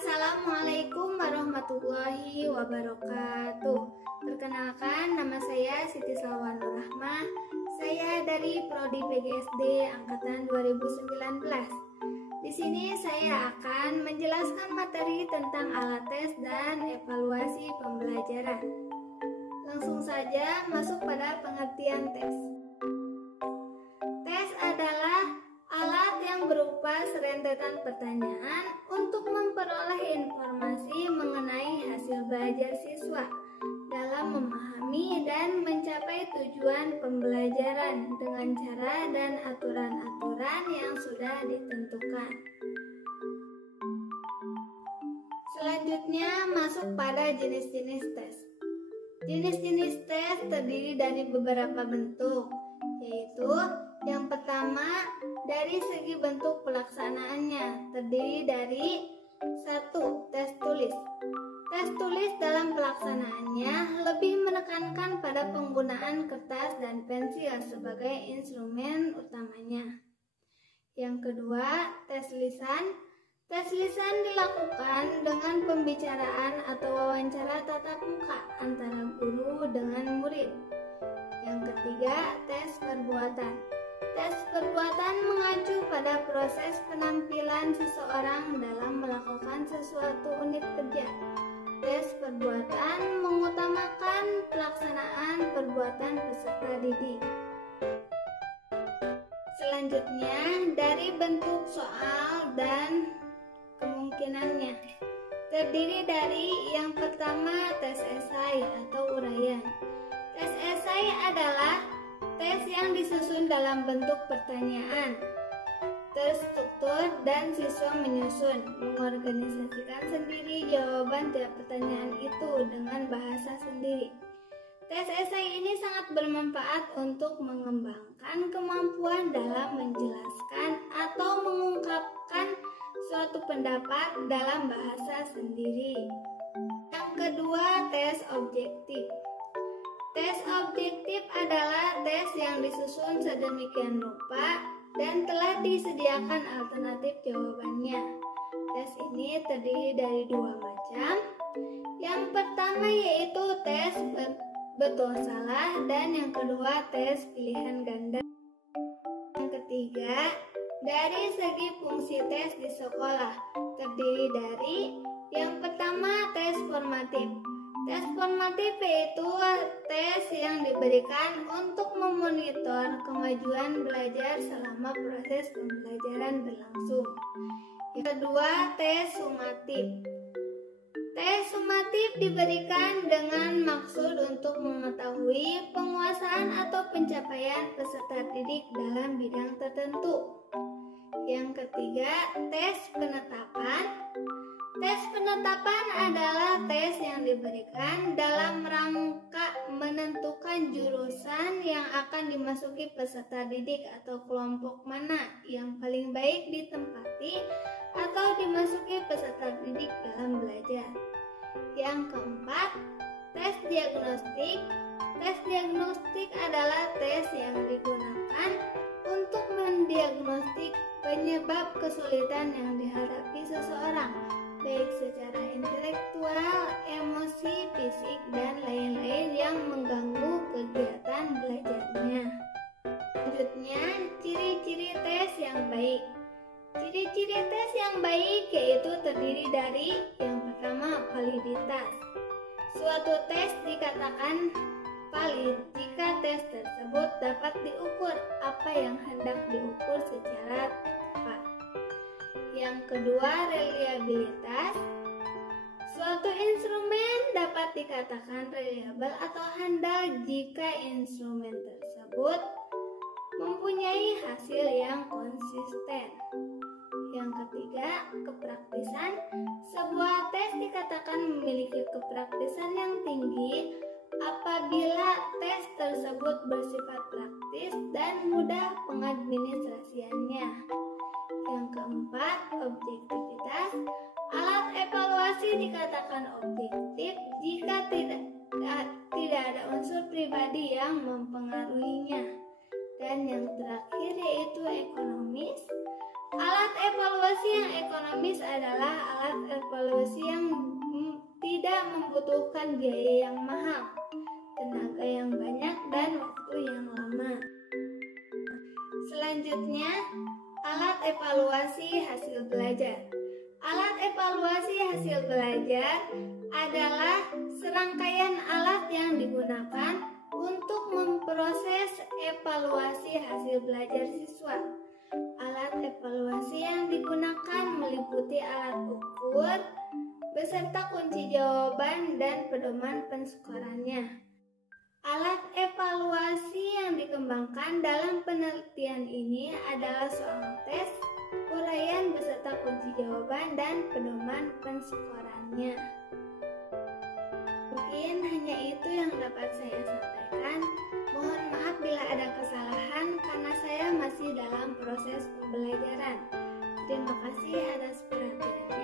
Assalamualaikum warahmatullahi wabarakatuh. Perkenalkan, nama saya Siti Salwa Nur Rahmah. Saya dari Prodi PGSD angkatan 2019. Di sini saya akan menjelaskan materi tentang alat tes dan evaluasi pembelajaran. Langsung saja masuk pada pengertian tes. Tes adalah alat yang berupa serentetan pertanyaan untuk memperoleh informasi mengenai hasil belajar siswa dalam memahami dan mencapai tujuan pembelajaran dengan cara dan aturan-aturan yang sudah ditentukan. Selanjutnya masuk pada jenis-jenis tes. Jenis-jenis tes terdiri dari beberapa bentuk, yaitu yang pertama, dari segi bentuk pelaksanaannya terdiri dari 1. Tes tulis. Tes tulis dalam pelaksanaannya lebih menekankan pada penggunaan kertas dan pensil sebagai instrumen utamanya. Yang kedua, tes lisan. Tes lisan dilakukan dengan pembicaraan atau wawancara tatap muka antara guru dengan murid. Yang ketiga, tes perbuatan. Tes perbuatan mengacu pada proses penampilan seseorang dalam melakukan sesuatu unit kerja. Tes perbuatan mengutamakan pelaksanaan perbuatan peserta didik. Selanjutnya, dari bentuk soal dan kemungkinannya. Terdiri dari yang pertama, tes esai atau uraian. Tes esai adalah tes yang disusun dalam bentuk pertanyaan, terstruktur, dan siswa menyusun, mengorganisasikan sendiri jawaban tiap pertanyaan itu dengan bahasa sendiri. Tes esai ini sangat bermanfaat untuk mengembangkan kemampuan dalam menjelaskan atau mengungkapkan suatu pendapat dalam bahasa sendiri. Yang kedua, tes objektif. Tes objektif adalah tes yang disusun sedemikian rupa dan telah disediakan alternatif jawabannya. Tes ini terdiri dari dua macam. Yang pertama yaitu tes betul salah dan yang kedua tes pilihan ganda. Yang ketiga, dari segi fungsi tes di sekolah terdiri dari yang pertama tes formatif. Tes formatif yaitu tes yang diberikan untuk memonitor kemajuan belajar selama proses pembelajaran berlangsung. Yang kedua, tes sumatif. Tes sumatif diberikan dengan maksud untuk mengetahui penguasaan atau pencapaian peserta didik dalam bidang tertentu. Yang ketiga, tes penetapan. Tes penetapan adalah tes yang diberikan dalam rangka menentukan jurusan yang akan dimasuki peserta didik atau kelompok mana yang paling baik ditempati atau dimasuki peserta didik dalam belajar. Yang keempat, tes diagnostik. Tes diagnostik adalah tes yang digunakan untuk mendiagnostik penyebab kesulitan yang dihadapi seseorang, baik secara intelektual, emosi, fisik, dan lain-lain yang mengganggu kegiatan belajarnya. Selanjutnya, ciri-ciri tes yang baik. Ciri-ciri tes yang baik yaitu terdiri dari yang pertama, validitas. Suatu tes dikatakan valid jika tes tersebut dapat diukur apa yang hendak diukur secara tepat. Yang kedua, reliabilitas. Suatu instrumen dapat dikatakan reliable atau handal jika instrumen tersebut mempunyai hasil yang konsisten. Yang ketiga, kepraktisan. Sebuah tes dikatakan memiliki kepraktisan yang tinggi apabila tes tersebut bersifat praktis dan mudah pengadministrasiannya. Yang keempat, objektivitas. Alat evaluasi dikatakan objektif jika tidak ada unsur pribadi yang mempengaruhinya. Dan yang terakhir yaitu ekonomis. Alat evaluasi yang ekonomis adalah alat evaluasi yang tidak membutuhkan biaya yang mahal, tenaga yang banyak, dan waktu yang lama. Selanjutnya, alat evaluasi hasil belajar. Alat evaluasi hasil belajar adalah serangkaian alat yang digunakan untuk memproses evaluasi hasil belajar siswa. Alat evaluasi yang digunakan meliputi alat ukur, beserta kunci jawaban dan pedoman penskorannya. Alat evaluasi yang dikembangkan dalam penelitian ini adalah soal tes, uraian beserta kunci jawaban dan pedoman penskorannya. Mungkin hanya itu yang dapat saya sampaikan. Mohon maaf bila ada kesalahan karena saya masih dalam proses pembelajaran. Terima kasih atas perhatiannya.